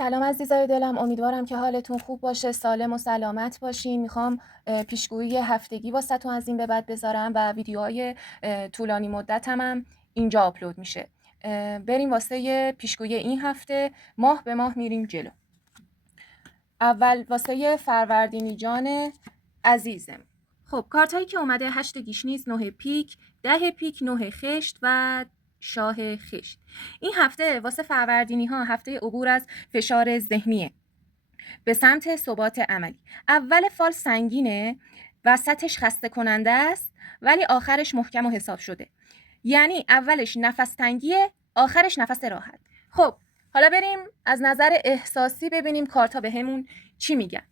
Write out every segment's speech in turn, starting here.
سلام عزیزای دلم، امیدوارم که حالتون خوب باشه، سالم و سلامت باشین. میخوام پیشگویی هفتگی واسهتون از این به بعد بذارم و ویدیوهای طولانی مدتم هم اینجا آپلود میشه. بریم واسه پیشگویی این هفته، ماه به ماه میریم جلو. اول واسه فروردینی جان عزیزم. خب کارت هایی که اومده 8 گیشنیز، 9 پیک، 10 پیک، 9 خشت و شاه خشت. این هفته واسه فروردینی ها هفته عبور از فشار ذهنیه به سمت ثبات عملی. اول فال سنگینه، وسطش خسته کننده است، ولی آخرش محکم و حساب شده. یعنی اولش نفس تنگیه، آخرش نفس راحت. خب حالا بریم از نظر احساسی ببینیم کارتا بهمون چی میگن.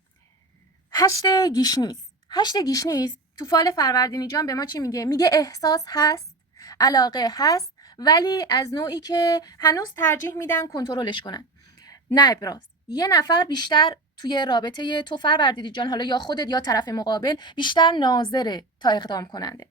8 گیشنیز. 8 گیشنیز تو فال فروردینی جان به ما چی میگه؟ میگه احساس هست، علاقه هست، ولی از نوعی که هنوز ترجیح میدن کنترلش کنن، نه ابراز. یه نفر بیشتر توی رابطه تو فروردینی جان، حالا یا خودت یا طرف مقابل، بیشتر ناظره تا اقدام کننده.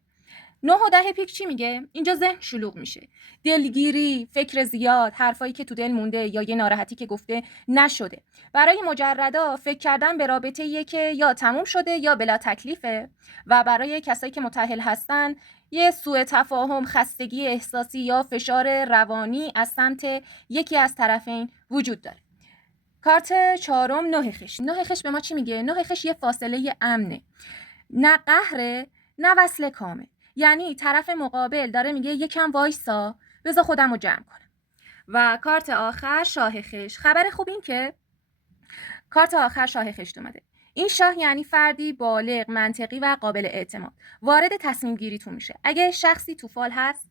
9 و 10 پیک چی میگه؟ اینجا ذهن شلوغ میشه، دلگیری، فکر زیاد، حرفایی که تو دل مونده یا یه ناراحتی که گفته نشده. برای مجردا فکر کردن به رابطه‌ایه که یا تموم شده یا بلا تکلیفه، و برای کسایی که متأهل هستن یه سوء تفاهم، خستگی احساسی یا فشار روانی از سمت یکی از طرفین وجود داره. کارت چهارم 9 خش. 9 خش به ما چی میگه؟ 9 خش یه فاصله امنه، نه قهره نه وصل کامل. یعنی طرف مقابل داره میگه یکم وایسا، بذار خودم رو جمع کنم. و کارت آخر شاه خش. خبر خوب این که کارت آخر شاه خشت اومده. این شاه یعنی فردی بالغ، منطقی و قابل اعتماد، وارد تصمیم گیریتون میشه. اگه شخصی تو فال هست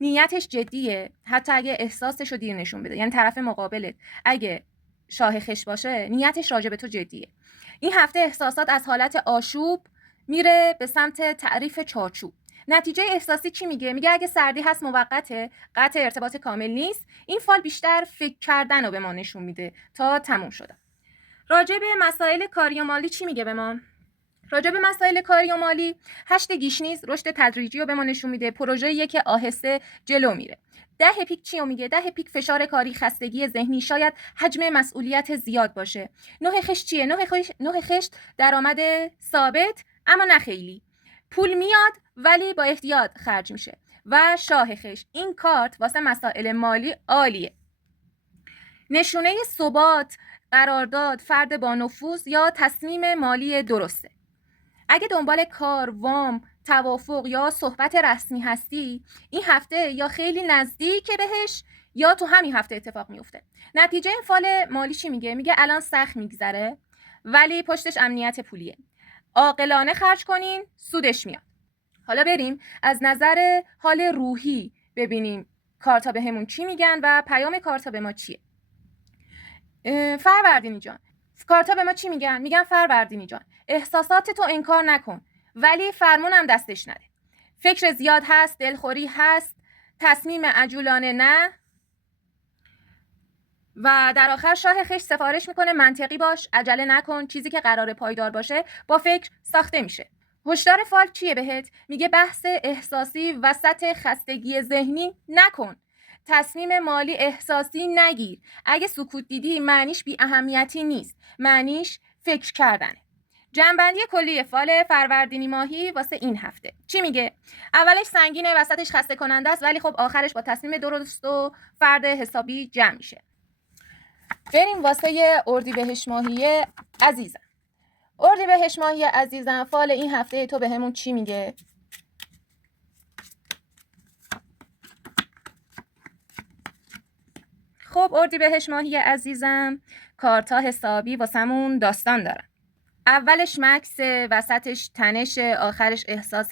نیتش جدیه، حتی اگه احساسش رو دیر نشون بده. یعنی طرف مقابلت اگه شاه خش باشه نیتش راجع به تو جدیه. این هفته احساسات از حالت آشوب میره به سمت تعریف چارچوب. نتیجه احساسی چی میگه؟ میگه اگه سردی هست موقته، قطع ارتباط کامل نیست. این فال بیشتر فکر کردن رو به ما نشون میده تا تموم شده. راجع به مسائل کاری و مالی چی میگه به ما؟ راجع به مسائل کاری و مالی 8 گیشنیز رشد تدریجی رو به ما نشون میده، پروژه‌ایه که آهسته جلو میره. 10 پیک چی رو میگه؟ 10 پیک فشار کاری، خستگی ذهنی، شاید حجم مسئولیت زیاد باشه. 9 خشت چیه؟ 9 خشت درآمد ثابت اما نه خیلی. پول میاد ولی با احتیاط خرج میشه. و شاه خشت، این کارت واسه مسائل مالی عالیه. نشونه ثبات، قرارداد، فرد با نفوذ یا تصمیم مالی درسته. اگه دنبال کار، وام، توافق یا صحبت رسمی هستی، این هفته یا خیلی نزدیک بهش یا تو همین هفته اتفاق میفته. نتیجه این فال مالی چی میگه؟ میگه الان سخت میگذره ولی پشتش امنیت پولیه. عاقلانه خرج کنین، سودش میاد. حالا بریم از نظر حال روحی ببینیم کارتا به همون چی میگن و پیام کارتا به ما چیه. فروردینی جان، کارتا به ما چی میگن؟ میگن فروردینی جان احساسات تو انکار نکن، ولی فرمونم دستش نده. فکر زیاد هست، دلخوری هست، تصمیم عجولانه نه. و در آخر شاه خش سفارش میکنه منطقی باش، عجله نکن، چیزی که قرار پایدار باشه با فکر ساخته میشه. هشدار فال چیه بهت؟ میگه بحث احساسی وسط خستگی ذهنی نکن. تصمیم مالی احساسی نگیر. اگه سکوت دیدی معنیش بی اهمیتی نیست، معنیش فکر کردنه. جنبندی کلی فال فروردینی ماهی واسه این هفته چی میگه؟ اولش سنگینه، وسطش خسته کننده است، ولی خب آخرش با تصمیم درست و فرد حسابی جمع میشه. بریم واسه اردیبهشت ماهی عزیزم. اردیبهشت ماهی عزیزم، فال این هفته تو به همون چی میگه؟ خب اردیبهشت ماهی عزیزم، کارتا حسابی واسمون داستان دارن. اولش مکس، وسطش تنش، آخرش احساس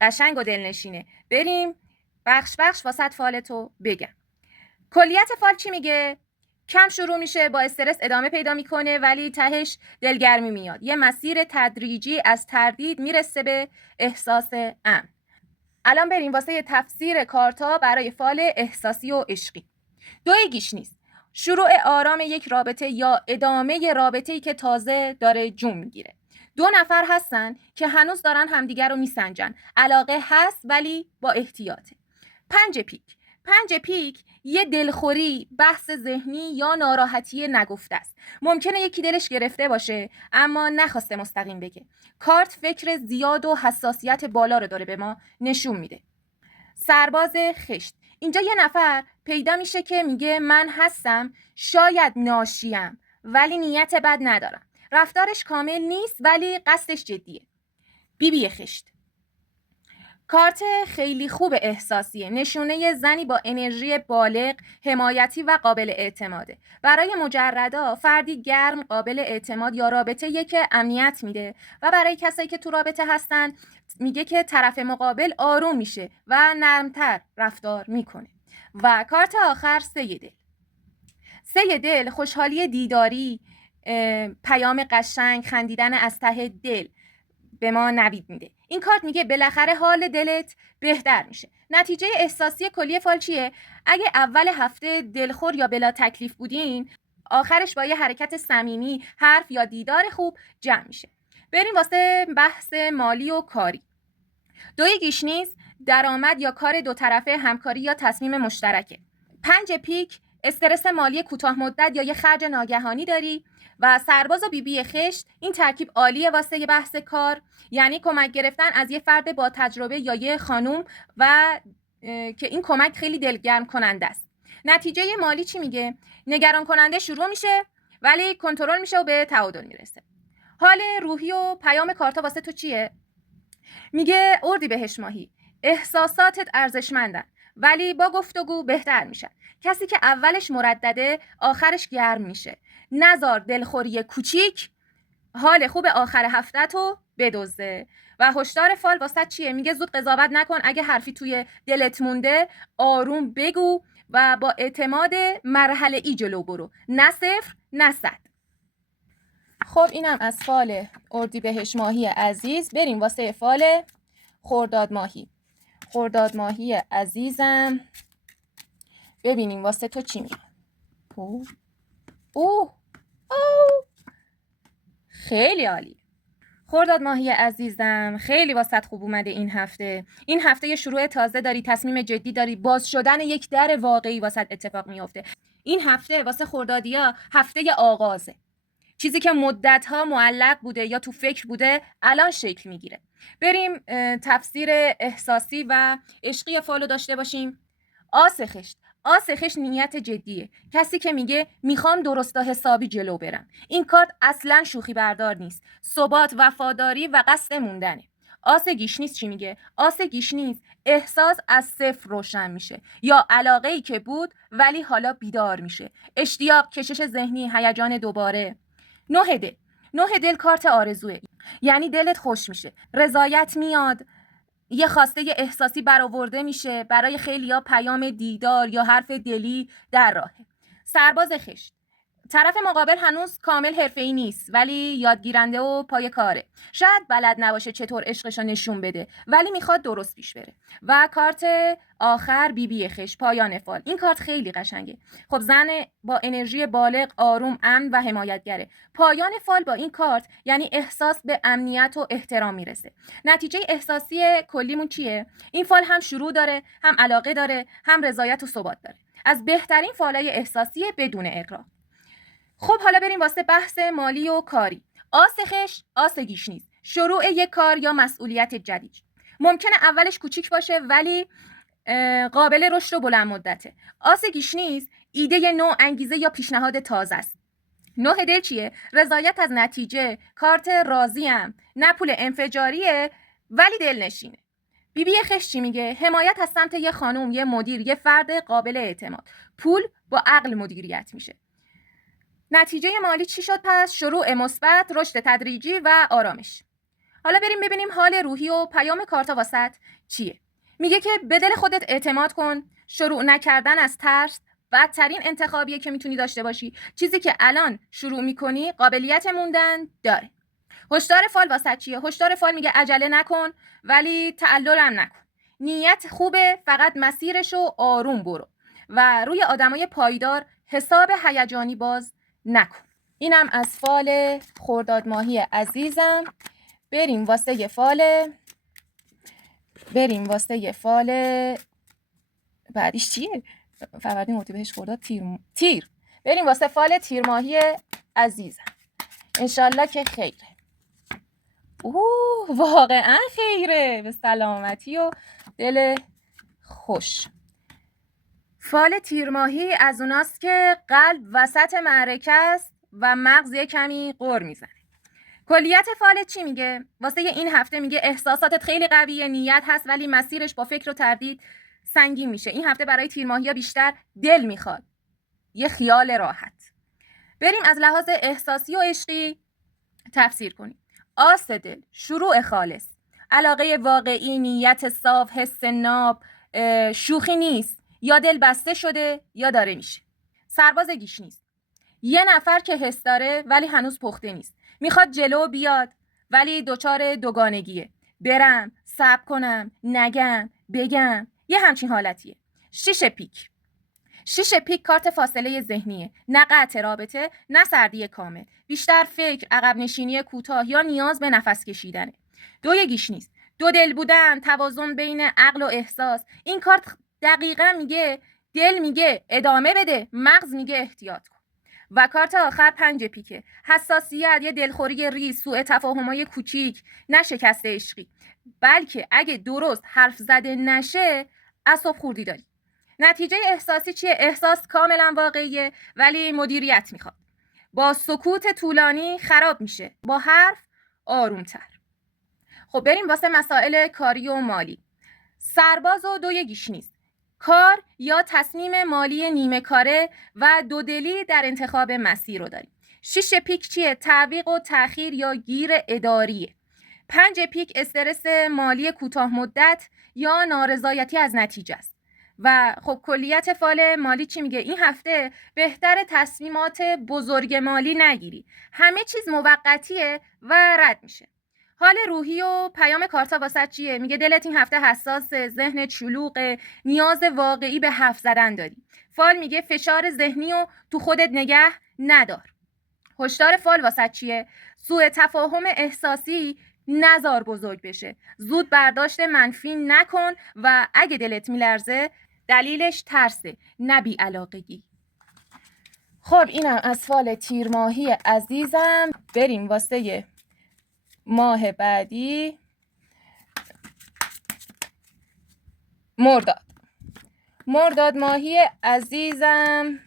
قشنگ و دلنشینه. بریم بخش بخش واسط فال تو بگم. کلیت فال چی میگه؟ کم شروع میشه، با استرس ادامه پیدا میکنه، ولی تهش دلگرمی میاد. یه مسیر تدریجی از تردید میرسه به احساس امن. الان بریم واسه تفسیر کارتا برای فال احساسی و عشقی. 2 گیشنیز، شروع آرام یک رابطه یا ادامه رابطه‌ای که تازه داره جون میگیره. 2 نفر هستن که هنوز دارن همدیگر رو میسنجن، علاقه هست ولی با احتیاطه. 5 پیک، 5 پیک یه دلخوری، بحث ذهنی یا ناراحتی نگفته است. ممکنه یکی دلش گرفته باشه اما نخواسته مستقیم بگه. کارت فکر زیاد و حساسیت بالا رو داره به ما نشون میده. سرباز خشت، اینجا یه نفر پیدا میشه که میگه من هستم، شاید ناشیم ولی نیت بد ندارم. رفتارش کامل نیست ولی قصدش جدیه. بیبی خشت، کارت خیلی خوب احساسیه، نشونه زنی با انرژی بالغ، حمایتی و قابل اعتماده. برای مجردا فردی گرم، قابل اعتماد یا رابطه‌ای که امنیت میده و برای کسایی که تو رابطه هستن میگه که طرف مقابل آروم میشه و نرمتر رفتار میکنه. و کارت آخر سه دل. سه دل خوشحالی دیداری، پیام قشنگ، خندیدن از ته دل به ما نوید میده. این کارت میگه بالاخره حال دلت بهتر میشه. نتیجه احساسی کلی فال چیه؟ اگه اول هفته دلخور یا بلا تکلیف بودین، آخرش با یه حرکت صمیمی، حرف یا دیدار خوب جمع میشه. بریم واسه بحث مالی و کاری. دوی گیشنیز، درآمد یا کار دو طرفه، همکاری یا تصمیم مشترکه. 5 پیک، استرس مالی کوتاه مدت یا یه خرج ناگهانی داری. و سرباز و بیبی خشت، این ترکیب عالیه واسه بحث کار، یعنی کمک گرفتن از یه فرد با تجربه یا یه خانوم و که این کمک خیلی دلگرم کننده است. نتیجه مالی چی میگه؟ نگران کننده شروع میشه ولی کنترل میشه و به تعادل میرسه. حال روحی و پیام کارتا واسه تو چیه؟ میگه اردیبهشت ماهی، احساساتت ارزشمندن ولی با گفتگو بهتر میشن. کسی که اولش مردده آخرش گرم میشه. نزار دلخوری کوچیک حال خوب آخر هفته تو بدزده. و هشدار فال واسه چیه؟ میگه زود قضاوت نکن، اگه حرفی توی دلت مونده آروم بگو و با اعتماد مرحله ای جلو برو، نه صفر نه صد. خب اینم از فال اردیبهشت ماهی عزیز. بریم واسه فال خرداد ماهی. خرداد ماهی عزیزم، ببینیم واسه تو چی میگه. اوه خیلی عالی. خرداد ماهی عزیزم، خیلی واسط خوب اومده این هفته. این هفته یه شروع تازه داری، تصمیم جدی داری، باز شدن یک در واقعی واسط اتفاق میفته. این هفته واسه خردادیا هفته آغازه. چیزی که مدت‌ها معلق بوده یا تو فکر بوده الان شکل میگیره. بریم تفسیر احساسی و عشقی فالو داشته باشیم. آس خشت. آس خشت نیت جدیه. کسی که میگه میخوام درست و حسابی جلو برم. این کارت اصلا شوخی بردار نیست. ثبات، وفاداری و قصد موندنه. آس گیشنیز چی میگه؟ آس گیشنیز احساس از صفر روشن میشه یا علاقه‌ای که بود ولی حالا بیدار میشه. اشتیاق، کشش ذهنی، هیجان دوباره. 9 دل. 9 دل کارت آرزوه، یعنی دلت خوش میشه، رضایت میاد، یه خواسته احساسی برآورده میشه. برای خیلیا پیام دیدار یا حرف دلی در راهه. سرباز خشت، طرف مقابل هنوز کامل حرفه‌ای نیست ولی یادگیرنده و پای کاره. شاید بلد نباشه چطور عشقشو نشون بده ولی میخواد درست پیش بره. و کارت آخر بیبی خشت، پایان فال. این کارت خیلی قشنگه. خب زن با انرژی بالغ، آروم، امن و حمایتگره. پایان فال با این کارت یعنی احساس به امنیت و احترام میرسه. نتیجه احساسی کلیمون چیه؟ این فال هم شروع داره، هم علاقه داره، هم رضایت و ثبات داره. از بهترین فالای احساسی بدون اغراق. خب حالا بریم واسه بحث مالی و کاری. آس خشت، آس گیشنیز، شروع یک کار یا مسئولیت جدید. ممکنه اولش کوچیک باشه ولی قابل رشد و بلند مدته. آس گیشنیز ایده نو، انگیزه یا پیشنهاد تازه است. 9 دل چیه؟ رضایت از نتیجه، کارت راضیم، نه پول انفجاریه ولی دلنشینه. بیبی خشت چی میگه؟ حمایت از سمت یه خانم، یه مدیر، یه فرد قابل اعتماد. پول با عقل مدیریت میشه. نتیجه مالی چی شد پس؟ شروع مثبت، رشد تدریجی و آرامش. حالا بریم ببینیم حال روحی و پیام کارتا واسط چیه. میگه که به دل خودت اعتماد کن، شروع نکردن از ترس بدترین انتخابیه که میتونی داشته باشی. چیزی که الان شروع میکنی قابلیت موندن داره. هشدار فال واسط چیه؟ هشدار فال میگه عجله نکن ولی تعللم نکن. نیت خوبه، فقط مسیرشو آروم برو و روی آدمای پایدار حساب هیجانی باز نکن. اینم از فال خرداد ماهی عزیزم. بریم واسه یه فال بعدیش چیه؟ فروردین اردیبهشت خرداد تیر. بریم واسه فال تیر ماهی عزیزم. انشالله که خیره. واقعا خیره. به سلامتی و دل خوش. فال تیر ماهی از اوناست که قلب وسط معرکه است و مغز یه کمی غر میزنه. کلیت فال چی میگه؟ واسه این هفته میگه احساساتت خیلی قویه، نیت هست ولی مسیرش با فکر و تردید سنگین میشه. این هفته برای تیر ماهی‌ها بیشتر دل میخواد. یه خیال راحت. بریم از لحاظ احساسی و عشقی تفسیر کنیم. آس دل، شروع خالص، علاقه واقعی، نیت صاف، حس ناب، شوخی نیست. یا دل بسته شده یا داره میشه. سرباز گیشنیز، یه نفر که حس داره ولی هنوز پخته نیست. میخواد جلو بیاد ولی دچار دوگانگیه. برم، صبر کنم، نگم، بگم. یه همچین حالتیه. شیش پیک کارت فاصله ذهنیه. نه قطع رابطه، نه سردی کامل. بیشتر فکر، عقب نشینی کوتاه یا نیاز به نفس کشیدنه. دوی گیشنیز، دو دل بودن، توازن بین عقل و احساس. این کارت دقیقا میگه دل میگه ادامه بده، مغز میگه احتیاط کن. و کارت آخر 5 پیکه. حساسیت، یه دلخوری ریز، سوء تفاهمای کوچیک، نه شکست عشقی، بلکه اگه درست حرف زده نشه اعصاب خوردی داری. نتیجه احساسی چیه؟ احساس کاملا واقعیه ولی مدیریت میخواد. با سکوت طولانی خراب میشه، با حرف آرومتر. خب بریم واسه مسائل کاری و مالی. سرباز و دوی گیشنیز، کار یا تصمیم مالی نیمه کاره و دودلی در انتخاب مسیر رو داریم. 6 پیک چیه؟ تعویق و تأخیر یا گیر اداریه. 5 پیک استرس مالی کوتاه مدت یا نارضایتی از نتیجه است. و خب کلیت فال مالی چی میگه؟ این هفته بهتر تصمیمات بزرگ مالی نگیری. همه چیز موقتیه و رد میشه. حال روحی و پیام کارتا واسه چیه؟ میگه دلت این هفته حساسه، ذهن شلوغه، نیاز واقعی به حرف زدن داری. فال میگه فشار ذهنی و تو خودت نگه ندار. هشدار فال واسه چیه؟ سوء تفاهم احساسی نزار بزرگ بشه. زود برداشت منفی نکن و اگه دلت میلرزه دلیلش ترسه، نه بی‌علاقگی. خب اینم از فال تیر ماهی عزیزم. بریم واسه ماه بعدی، مرداد ماهی عزیزم.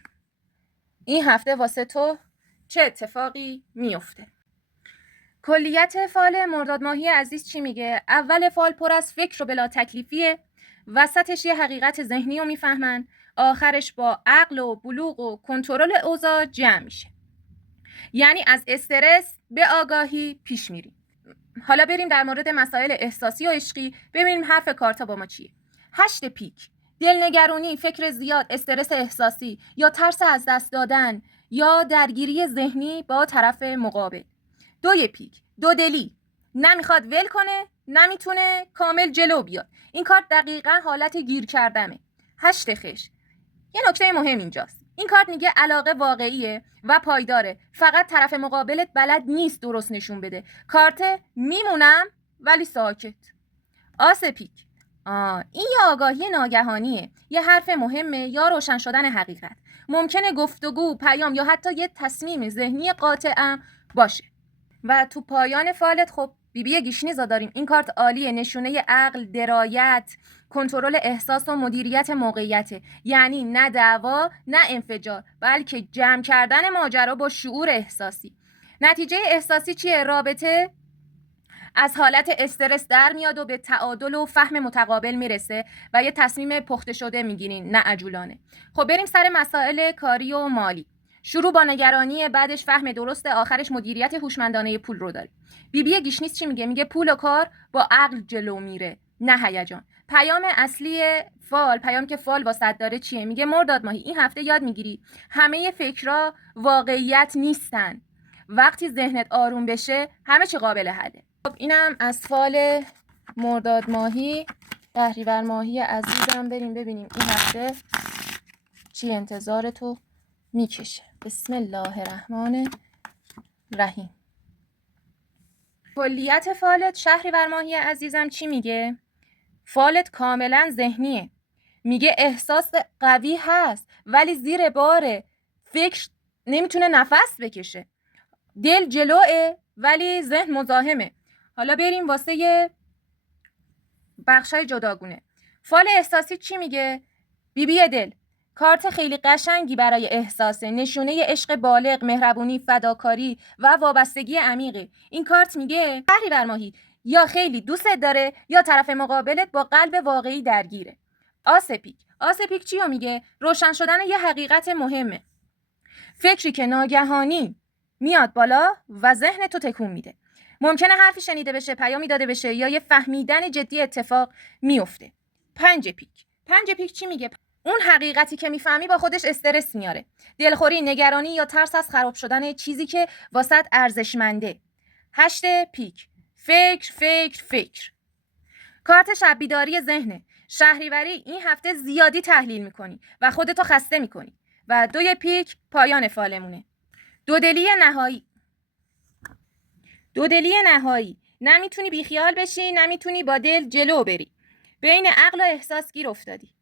این هفته واسه تو چه اتفاقی میفته؟ کلیت فال مرداد ماهی عزیز چی میگه؟ اول فال پر از فکر و بلا تکلیفیه، وسطش یه حقیقت ذهنی رو میفهمن، آخرش با عقل و بلوغ و کنترل اوضاع جمع میشه. یعنی از استرس به آگاهی پیش میریم. حالا بریم در مورد مسائل احساسی و عشقی ببینیم حرف کارتا با ما چیه. 8 پیک، دلنگرانی، فکر زیاد، استرس احساسی یا ترس از دست دادن یا درگیری ذهنی با طرف مقابل. 2 پیک، دودلی، نمیخواد ول کنه، نمیتونه کامل جلو بیاد. این کارت دقیقاً حالت گیر کردنه. 8 خش، یه نکته مهم اینجاست. این کارت میگه علاقه واقعیه و پایداره، فقط طرف مقابلت بلد نیست درست نشون بده. کارت میمونم ولی ساکت. آس پیک، این یه آگاهی ناگهانیه، یه حرف مهمه یا روشن شدن حقیقت. ممکنه گفتگو، پیام یا حتی یه تصمیم ذهنی قاطعم باشه. و تو پایان فالت خب بیبی گیشنیزا داریم. این کارت عالیه، نشونه عقل، درایت، کنترل احساس و مدیریت موقعیته. یعنی نه دعوا نه انفجار، بلکه جمع کردن ماجرا با شعور احساسی. نتیجه احساسی چیه؟ رابطه از حالت استرس در میاد و به تعادل و فهم متقابل میرسه و یه تصمیم پخته شده میگیرین، نه عجولانه. خب بریم سر مسائل کاری و مالی. شروع با نگرانی، بعدش فهم درست، آخرش مدیریت هوشمندانه پول رو داریم. بیبی گیشنیز چی میگه؟ میگه پول و کار با عقل جلو میره، نه هیجان. پیام اصلی فال، پیام که فال واسط داره چیه؟ میگه مرداد ماهی این هفته یاد میگیری همه فکرها واقعیت نیستن. وقتی ذهنت آروم بشه همه چی قابل حله. خب اینم از فال مرداد ماهی. شهریور ماهی عزیزم، بریم ببینیم این هفته چی انتظار تو میکشه. بسم الله الرحمن الرحیم. کلیت فالت شهریور ماهی عزیزم چی میگه؟ فالت کاملا ذهنیه. میگه احساس قوی هست ولی زیر باره، فکر نمیتونه نفس بکشه. دل جلوه ولی ذهن مزاحمه. حالا بریم واسه بخشای جداگونه. فال احساسی چی میگه؟ بیبی دل، کارت خیلی قشنگی برای احساسه، نشونه عشق بالغ، مهربونی، فداکاری و وابستگی عمیقی. این کارت میگه شهریور ماهی یا خیلی دوستت داره یا طرف مقابلت با قلب واقعی درگیره. آس پیک چیو میگه؟ روشن شدن یه حقیقت مهمه، فکری که ناگهانی میاد بالا و ذهن تو تکون میده. ممکنه حرفی شنیده بشه، پیامی داده بشه یا یه فهمیدن جدی اتفاق میفته. 5 پیک چی میگه؟ اون حقیقتی که میفهمی با خودش استرس میاره، دلخوری، نگرانی یا ترس از خراب شدن چیزی که واسط ارزشمنده. 8 پیک، فکر. کارت شب بیداری ذهنه. شهریوری این هفته زیادی تحلیل میکنی و خودتو خسته میکنی. و 2 پیک پایان فالمونه. دودلی نهایی، نمیتونی بیخیال بشی، نمیتونی با دل جلو بری، بین عقل و احساس گیر افتادی.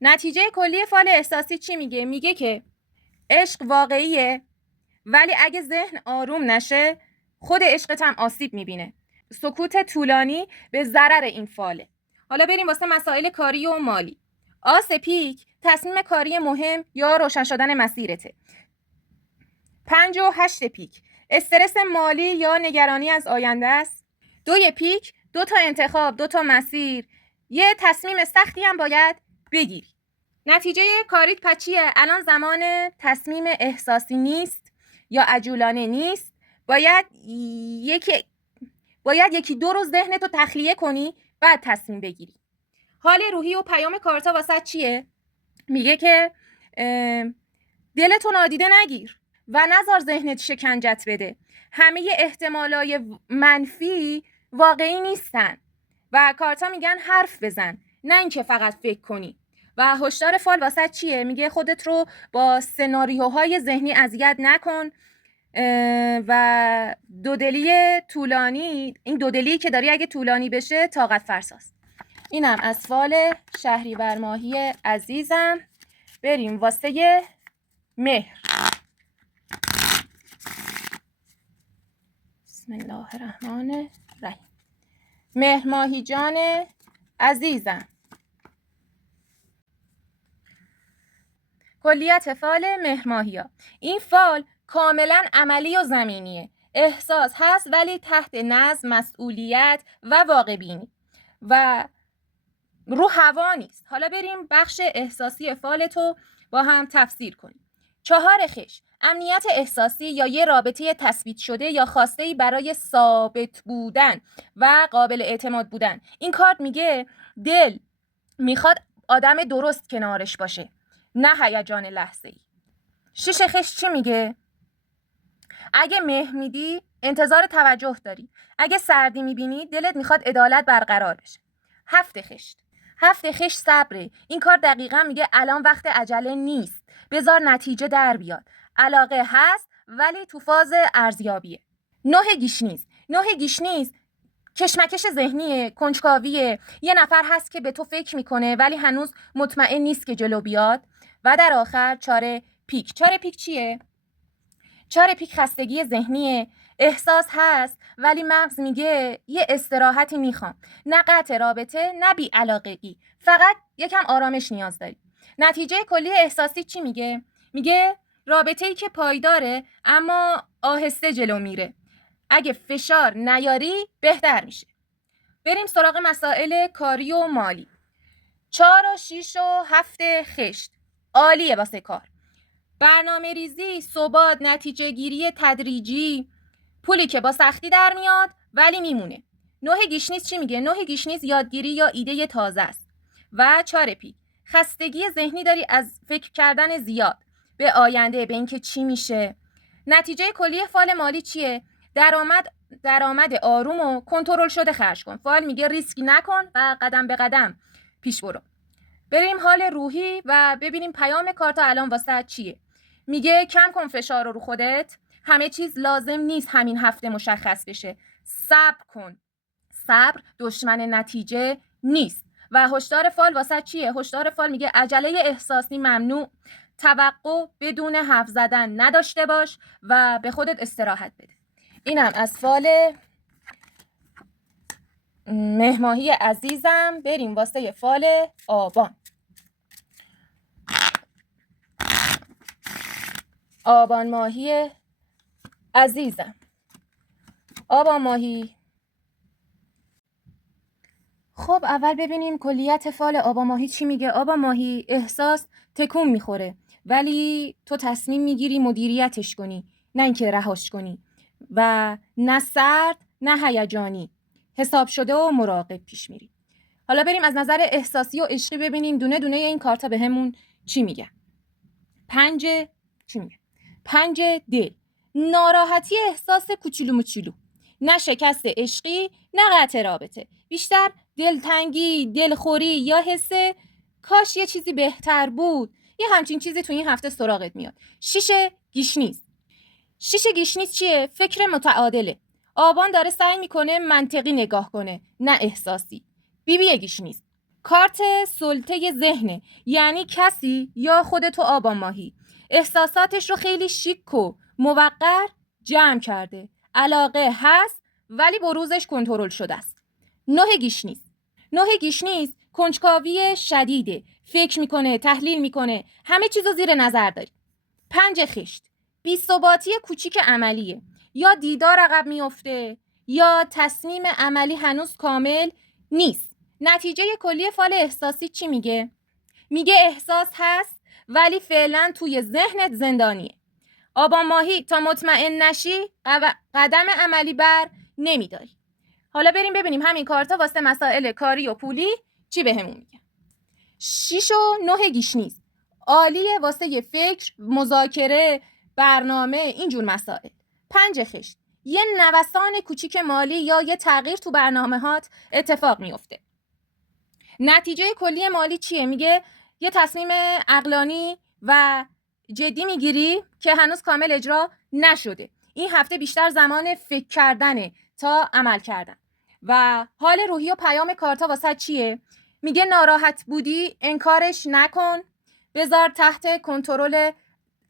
نتیجه کلی فال احساسی چی میگه؟ میگه که عشق واقعیه ولی اگه ذهن آروم نشه خود عشقت هم آسیب میبینه. سکوت طولانی به ضرر این فاله. حالا بریم واسه مسائل کاری و مالی. آس پیک، تصمیم کاری مهم یا روشن شدن مسیرته. 5 و 8 پیک، استرس مالی یا نگرانی از آینده است. 2 پیک، 2 تا انتخاب، 2 تا مسیر، یه تصمیم سختی هم باید بگیری. نتیجه کاریت پچیه. الان زمان تصمیم احساسی نیست یا عجولانه نیست. باید یکی 2 روز ذهنتو تخلیه کنی بعد تصمیم بگیری. حال روحی و پیام کارتا واسه چیه؟ میگه که دلتو نادیده نگیر و نذار ذهنت شکنجت بده. همه احتمالای منفی واقعی نیستن و کارتا میگن حرف بزن، نه اینکه فقط فکر کنی. و هشدار فال واسه چیه؟ میگه خودت رو با سناریوهای ذهنی اذیت نکن و دودلی طولانی، این دودلی که داری اگه طولانی بشه طاقت فرساست. اینم از فال شهریور ماهی عزیزم. بریم واسه مهر. بسم الله الرحمن الرحیم. مهر ماهی جان عزیزم، کلیت فال مهر ماهیا. این فال کاملا عملی و زمینیه. احساس هست ولی تحت نظم، مسئولیت و واقع بینی و رو هوا نیست. حالا بریم بخش احساسی فالتو با هم تفسیر کنیم. 4 خش، امنیت احساسی یا یه رابطه تثبیت شده یا خواسته‌ای برای ثابت بودن و قابل اعتماد بودن. این کارت میگه دل میخواد آدم درست کنارش باشه، نه هیجان لحظه‌ای. 6 خش چی میگه؟ اگه مهر میدی انتظار توجه داری، اگه سردی میبینی دلت میخواد عدالت برقرار بشه. 7 خش صبره. این کار دقیقا میگه الان وقت عجله نیست، بذار نتیجه در بیاد. علاقه هست ولی تو فاز ارزیابیه. 9 گیشنیز کشمکش ذهنیه، کنجکاویه. یه نفر هست که به تو فکر میکنه ولی هنوز مطمئن نیست که جلو بیاد. و در آخر 4 پیک چیه؟ 4 پیک خستگی ذهنیه. احساس هست ولی مغز میگه یه استراحتی میخوام، نه قطع رابطه نه بی علاقگی، فقط یکم آرامش نیاز داری. نتیجه کلی احساسی چی میگه؟ میگه رابطه‌ای که پایداره اما آهسته جلو میره، اگه فشار نیاری بهتر میشه. بریم سراغ مسائل کاری و مالی. 4 و 6 و 7 خشت عالیه واسه کار. برنامه ریزی، ثبات، نتیجه گیری تدریجی، پولی که با سختی در میاد ولی میمونه. 9 گیشنیز چی میگه؟ 9 گیشنیز یادگیری یا ایده تازه است. و 4 پیک خستگی ذهنی داری از فکر کردن زیاد به آینده، به اینکه چی میشه. نتیجه کلی فال مالی چیه؟ درآمد آروم و کنترل شده خرج کن. فال میگه ریسک نکن و قدم به قدم پیش برو. بریم حال روحی و ببینیم پیام کارتا الان واسه چیه. میگه کم کن فشار رو خودت، همه چیز لازم نیست همین هفته مشخص بشه. صبر کن، صبر دشمن نتیجه نیست. و هشدار فال واسه چیه؟ هشدار فال میگه عجله احساسی ممنوع، توقع بدون حرف زدن نداشته باش و به خودت استراحت بده. اینم از فال مهماهی عزیزم. بریم واسه فال آبان. آبان ماهی عزیزم. آبان ماهی. خب اول ببینیم کلیت فال آبان ماهی چی میگه. آبان ماهی احساس تکون میخوره ولی تو تصمیم میگیری مدیریتش کنی، نه اینکه رهاش کنی، و نه سرد نه هیجانی، حساب شده و مراقب پیش میری. حالا بریم از نظر احساسی و عشقی ببینیم دونه دونه این کارتا به همون چی میگه. 5 چی میگه؟ 5 دل. ناراحتی احساس کوچولو موچولو، نه شکست عشقی نه قطع رابطه، بیشتر دلتنگی، دلخوری یا حس کاش یه چیزی بهتر بود. یه همچین چیزی تو این هفته سراغت میاد. 6 گیشنیز. 6 گیشنیز چیه؟ فکر متعادله. آبان داره سعی میکنه منطقی نگاه کنه نه احساسی. بیبی گیشنیز کارت سلطه ذهنه، یعنی کسی یا خودتو آبان ماهی احساساتش رو خیلی شیک و موقر جمع کرده. علاقه هست ولی بروزش کنترل شده است. 9 گیشنیز. 9 گیشنیز کنجکاوی شدیده، فکر میکنه، تحلیل میکنه، همه چیزو زیر نظر داری. 5 خشت. بی‌ثباتی کوچیک عملیه، یا دیدار عقب میفته یا تصمیم عملی هنوز کامل نیست. نتیجه کلی فال احساسی چی میگه؟ میگه احساس هست ولی فعلا توی ذهنت زندانیه. آبان ماهی تا مطمئن نشی قدم عملی بر نمیداری. حالا بریم ببینیم همین کارتا واسه مسائل کاری و پولی چی بهمون میگه. 6 و 9 گیشنیز عالیه واسه یه فکر، مذاکره، برنامه، اینجور مسائل. 5 خشت یه نوسان کوچیک مالی یا یه تغییر تو برنامه هات اتفاق میفته. نتیجه کلی مالی چیه؟ میگه یه تصمیم عقلانی و جدی میگیری که هنوز کامل اجرا نشده. این هفته بیشتر زمان فکر کردنه تا عمل کردن. و حال روحی و پیام کارتا واسه چیه؟ میگه ناراحت بودی انکارش نکن، بذار تحت کنترل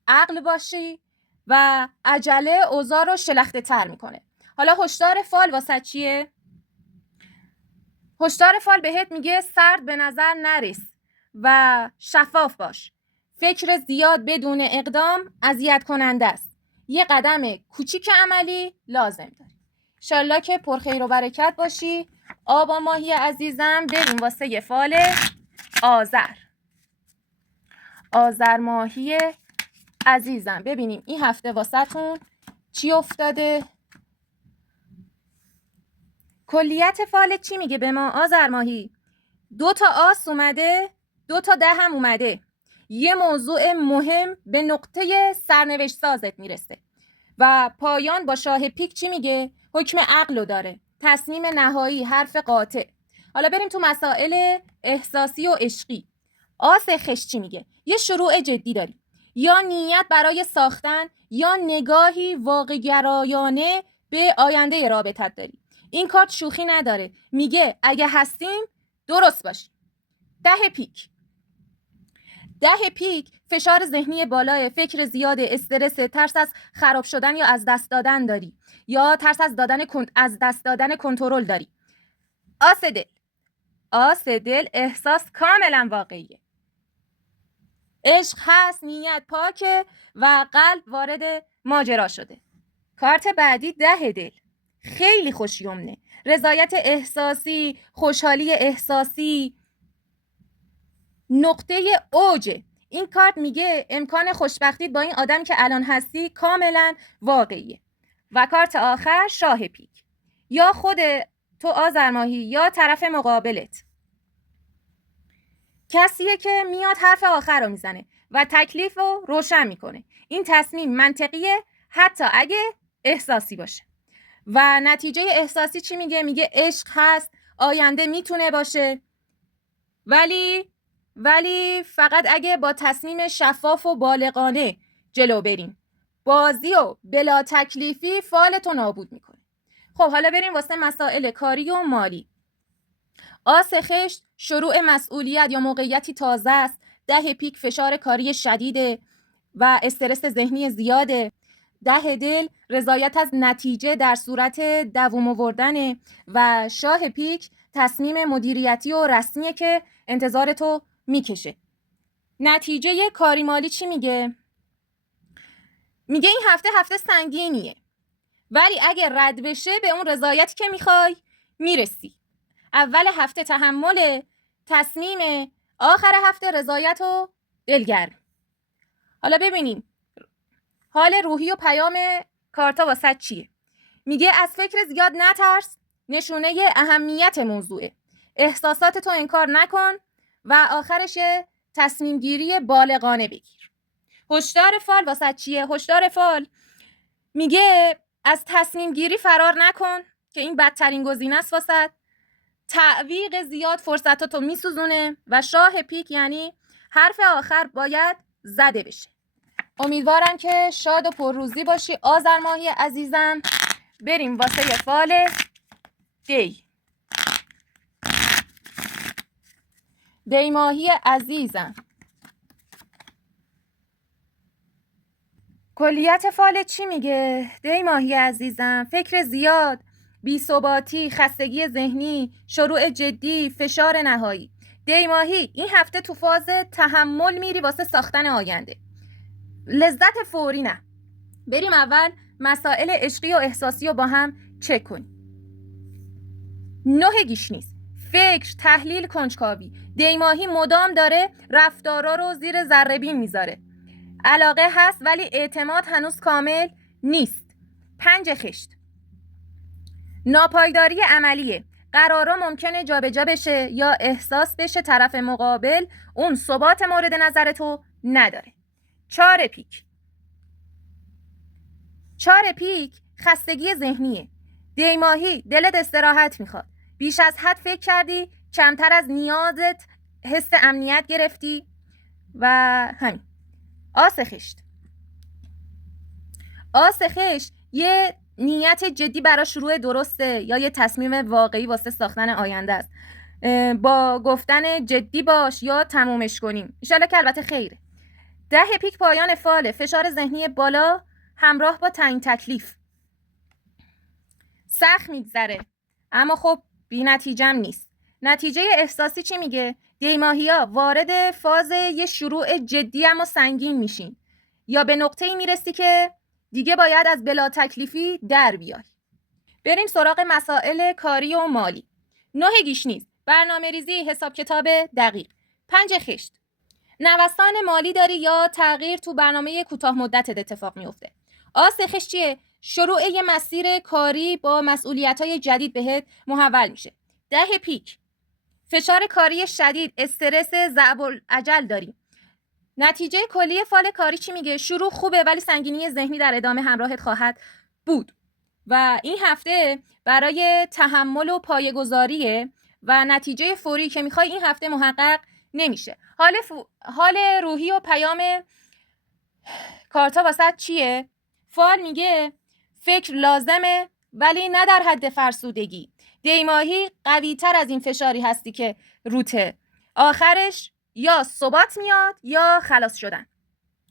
عقل باشی و عجله اوضاع رو شلخته تر میکنه. حالا هشدار فال واسه چیه؟ هشدار فال بهت میگه سرد به نظر نرس و شفاف باش. فکر زیاد بدون اقدام اذیت کننده است. یه قدم کوچیک عملی لازم داری. انشالله که پرخیر و برکت باشی. آبان ماهی عزیزم. بریم واسه یه فال آذر. آذر ماهی عزیزم. ببینیم این هفته واسه تون چی افتاده. کلیت فال چی میگه به ما آذر ماهی؟ 2 تا آس اومده، 2 تا ده هم اومده. یه موضوع مهم به نقطه سرنوشت سازت میرسه و پایان با شاه پیک چی میگه؟ حکم عقلو داره، تصمیم نهایی، حرف قاطع. حالا بریم تو مسائل احساسی و عشقی. آس خش چی میگه؟ یه شروع جدی داری، یا نیت برای ساختن یا نگاهی واقع‌گرایانه به آینده رابطت داری. این کارت شوخی نداره، میگه اگه هستیم درست باشی. 10 پیک. 10 پیک فشار ذهنی بالای، فکر زیاد، استرس، ترس از خراب شدن یا از دست دادن داری، یا ترس از دست دادن کنترل داری. آس دل. آس دل احساس کاملا واقعیه. عشق هست، نیت پاکه و قلب وارد ماجرا شده. کارت بعدی 10 دل. خیلی خوشیومنه. رضایت احساسی، خوشحالی احساسی، نقطه اوجه. این کارت میگه امکان خوشبختی با این آدمی که الان هستی کاملا واقعیه. و کارت آخر شاه پیک. یا خود تو آذر ماهی یا طرف مقابلت کسیه که میاد حرف آخر رو میزنه و تکلیف رو روشن میکنه. این تصمیم منطقیه حتی اگه احساسی باشه. و نتیجه احساسی چی میگه؟ میگه عشق هست، آینده میتونه باشه، ولی فقط اگه با تصمیم شفاف و بالغانه جلو بریم. بازی و بلا تکلیفی فالتو نابود میکنه. خب حالا بریم واسه مسائل کاری و مالی. آس خشت شروع مسئولیت یا موقعیتی تازه است. 10 پیک فشار کاری شدیده و استرس ذهنی زیاده. 10 دل رضایت از نتیجه در صورت دوام آوردن و شاه پیک تصمیم مدیریتی و رسمیه که انتظار تو میکشه. نتیجه کاری مالی چی میگه؟ میگه این هفته سنگینیه، ولی اگه رد بشه به اون رضایتی که میخوای میرسی. اول هفته تحمل، تصمیم، آخر هفته رضایت و دلگرمی. حالا ببینیم حال روحی و پیام کارتا واسه چیه. میگه از فکر زیاد نترس، نشونه اهمیت موضوعه. احساسات تو انکار نکن و آخرش تصمیم گیری بالغانه بگیر. هشدار فال واسه چیه؟ هشدار فال میگه از تصمیم گیری فرار نکن که این بدترین گزینه است واسه. تعویق زیاد فرصتاتو میسوزونه و شاه پیک یعنی حرف آخر باید زده بشه. امیدوارم که شاد و پرروزی باشی آذر ماهی عزیزم. بریم واسه فال دی ماهی عزیزم. کلیت فال چی میگه؟ دی ماهی عزیزم فکر زیاد، بی‌ثباتی، خستگی ذهنی، شروع جدی، فشار نهایی. دی ماهی این هفته تو فاز تحمل میری واسه ساختن آینده. لذت فوری نه. بریم اول مسائل عشقی و احساسی رو با هم چک کنیم. 9 گیشنیز، فکر، تحلیل، کنجکاوی. دی ماهی مدام داره رفتارا رو زیر ذره‌بین میذاره. علاقه هست ولی اعتماد هنوز کامل نیست. 5 خشت، ناپایداری عملیه. قرارا ممکنه جابجا بشه یا احساس بشه طرف مقابل اون ثبات مورد نظر تو نداره. 4 پیک خستگی ذهنیه. دی ماهی دلت استراحت میخواد. بیش از حد فکر کردی، کمتر از نیازت حس امنیت گرفتی و همین. آس خشت یه نیت جدی برای شروع درسته یا یه تصمیم واقعی واسه ساختن آینده است. با گفتن جدی باش یا تمومش کنیم. انشالله که البته خیره. 10 پیک پایان فاله. فشار ذهنی بالا همراه با تعیین تکلیف. سخت میگذره اما خب بی نتیجم نیست. نتیجه احساسی چی میگه؟ دی ماهیا وارد فاز یه شروع جدی اما سنگین میشین یا به نقطه‌ای میرسی که دیگه باید از بلا تکلیفی در بیای. بریم سراغ مسائل کاری و مالی. 9 گیشنیز، برنامه ریزی، حساب کتاب دقیق. 5 خشت، نوسان مالی داری یا تغییر تو برنامه کوتاه مدتت اتفاق میفته. آس خشت چیه؟ شروع یه مسیر کاری با مسئولیت‌های جدید بهت محول میشه. 10 پیک، فشار کاری شدید، استرس ضعف العجل داری. نتیجه کلی فال کاری چی میگه؟ شروع خوبه ولی سنگینی ذهنی در ادامه همراهت خواهد بود و این هفته برای تحمل و پایه‌گذاریه و نتیجه فوری که میخوای این هفته محقق نمیشه. حال روحی و پیام کارتا واسط چیه؟ فال میگه فکر لازمه ولی نه در حد فرسودگی. دی ماهی قوی تر از این فشاری هستی که روته. آخرش یا ثبات میاد یا خلاص شدن.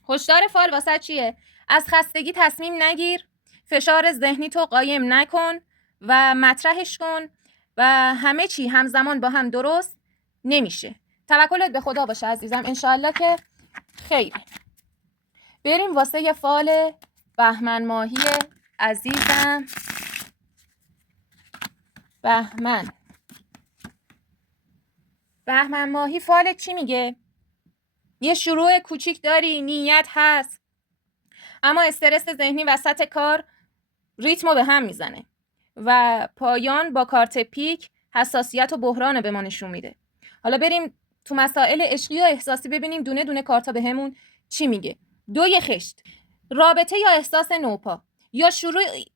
هشدار فال واسه چیه؟ از خستگی تصمیم نگیر، فشار ذهنی تو قایم نکن و مطرحش کن و همه چی همزمان با هم درست نمیشه. توکلت به خدا باشه عزیزم، انشالله که خیره. بریم واسه یه فال بهمن ماهی عزیزم. بهمن ماهی فال چی میگه؟ یه شروع کوچیک داری، نیت هست، اما استرس ذهنی وسط کار ریتمو به هم میزنه و پایان با کارت پیک حساسیت و بحران به ما نشون میده. حالا بریم تو مسائل عشقی و احساسی ببینیم دونه دونه کارتا به همون چی میگه. 2 خشت، رابطه یا احساس نوپا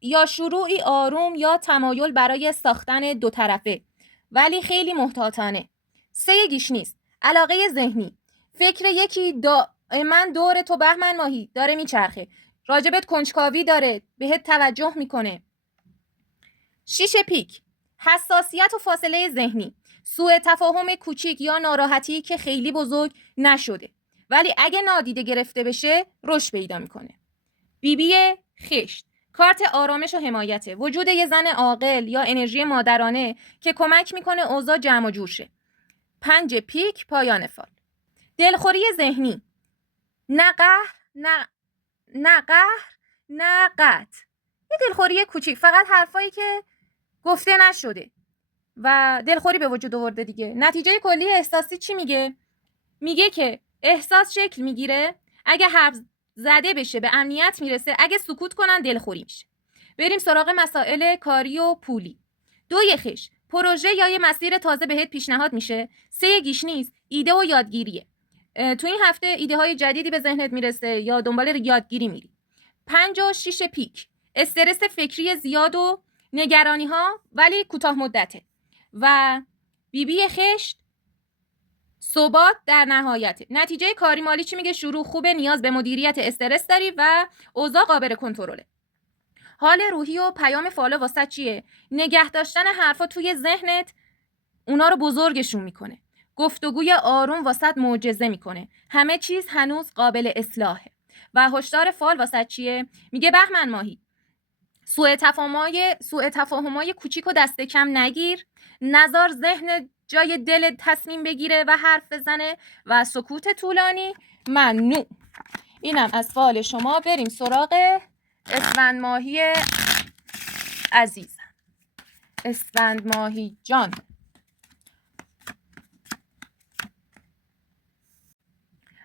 یا شروعی آروم یا تمایل برای ساختن 2 طرفه ولی خیلی محتاطانه. 3 گیشنیز، علاقه ذهنی، فکر یکی من دور تو بهمن ماهی داره میچرخه، راجبت کنجکاوی داره، بهت توجه میکنه. 6 پیک، حساسیت و فاصله ذهنی، سوء تفاهم کوچیک یا ناراحتی که خیلی بزرگ نشده ولی اگه نادیده گرفته بشه رشد پیدا میکنه. بیبی خشت کارت آرامش و حمایته. وجود یه زن عاقل یا انرژی مادرانه که کمک میکنه اوضاع جمع و جور شه. 5 پیک پایان فال. دلخوری ذهنی، نه قهر نه قطع. یه دلخوری کوچیک، فقط حرفایی که گفته نشده و دلخوری به وجود آورده دیگه. نتیجه کلی احساسی چی میگه؟ میگه که احساس شکل میگیره اگه حرف زده بشه به امنیت میرسه، اگه سکوت کنن دلخوری میشه. بریم سراغ مسائل کاری و پولی. 2 خش پروژه یا یه مسیر تازه بهت پیشنهاد میشه. 3 گیشنیز ایده و یادگیریه. تو این هفته ایده های جدیدی به ذهنت میرسه یا دنبال یادگیری میری. 5 و 6 پیک استرس فکری زیاد و نگرانی ها ولی کوتاه مدته. و بیبی خشت ثبات در نهایت. نتیجه کاری مالی چی میگه؟ شروع خوبه، نیاز به مدیریت استرس داری و اوضاع قابل کنترله. حال روحی و پیام فالو واسه چیه؟ نگه داشتن حرفا توی ذهنت اونا رو بزرگشون میکنه. گفتگوی آروم واسط معجزه میکنه. همه چیز هنوز قابل اصلاحه. و هشدار فال واسه چیه؟ میگه بهمن ماهی سوء تفاهمای کوچیک و دست کم نگیر. نزار ذهن جای دل تصمیم بگیره و حرف بزنه و سکوت طولانی ممنوع. اینم از فال شما. بریم سراغ اسفند ماهی عزیزم. اسفند ماهی جان،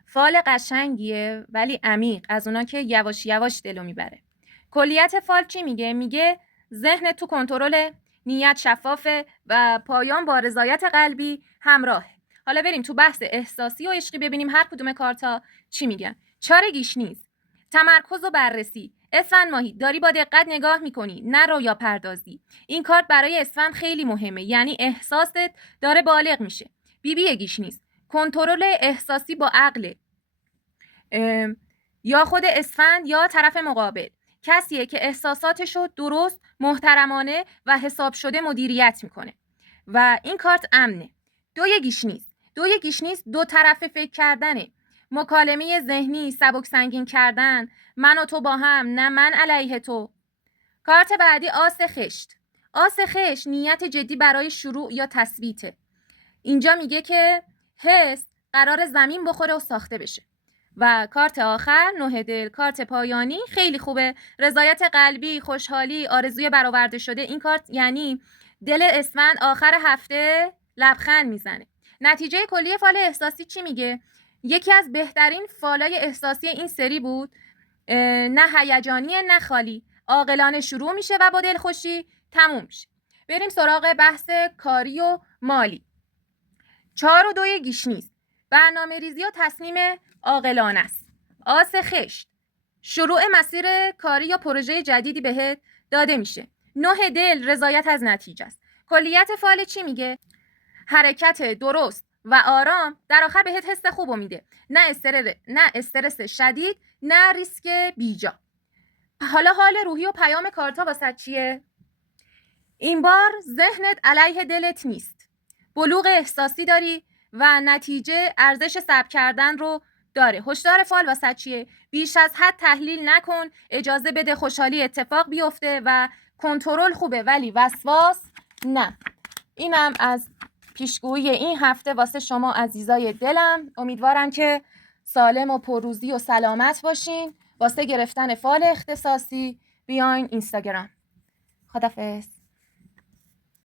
فال قشنگیه ولی عمیق، از اونا که یواش یواش دلو میبره. کلیت فال چی میگه؟ میگه ذهن تو کنترل، نیت شفافه و پایان با رضایت قلبی همراهه. حالا بریم تو بحث احساسی و عشقی ببینیم هر کدوم کارتا چی میگن. 4 گیشنیز تمرکز و بررسی. اسفند ماهی داری با دقت نگاه میکنی، نه رویا پردازی. این کارت برای اسفند خیلی مهمه، یعنی احساست داره بالغ میشه. بیبی گیشنیز کنترل احساسی با عقل، یا خود اسفند یا طرف مقابل. کسیه که احساساتشو درست، محترمانه و حساب شده مدیریت میکنه و این کارت امنه. 2 گیشنیز 2 طرفه فکر کردنه. مکالمه ذهنی، سبک سنگین کردن، من و تو با هم، نه من علیه تو. کارت بعدی آس خشت نیت جدی برای شروع یا تثبیته. اینجا میگه که حس قرار زمین بخوره و ساخته بشه. و کارت آخر 9 دل، کارت پایانی خیلی خوبه. رضایت قلبی، خوشحالی، آرزوی برآورده شده. این کارت یعنی دل اسفند آخر هفته لبخند میزنه. نتیجه کلی فال احساسی چی میگه؟ یکی از بهترین فالای احساسی این سری بود. نه هیجانی نه خالی، عاقلانه شروع میشه و با دلخوشی تموم میشه. بریم سراغ بحث کاری و مالی. 4 و 2 گیشنیز برنامه ریزی و تصمیم عاقلانه است. آس خشت شروع مسیر کاری یا پروژه جدیدی بهت داده میشه. 9 دل رضایت از نتیجه است. کلیت فال چی میگه؟ حرکت درست و آرام در آخر بهت حس خوبو میده. نه استرس شدید، نه ریسک بیجا. حالا حال روحی و پیام کارتا واسه چیه؟ این بار ذهنت علیه دلت نیست. بلوغ احساسی داری و نتیجه ارزش ثبت کردن رو داره. هشدار فال واسه چیه؟ بیش از حد تحلیل نکن، اجازه بده خوشحالی اتفاق بیفته و کنترل خوبه ولی وسواس نه. اینم از پیشگویی این هفته واسه شما عزیزای دلم. امیدوارم که سالم و پرروزی و سلامت باشین. واسه گرفتن فال اختصاصی بیاین اینستاگرام. خدافظ.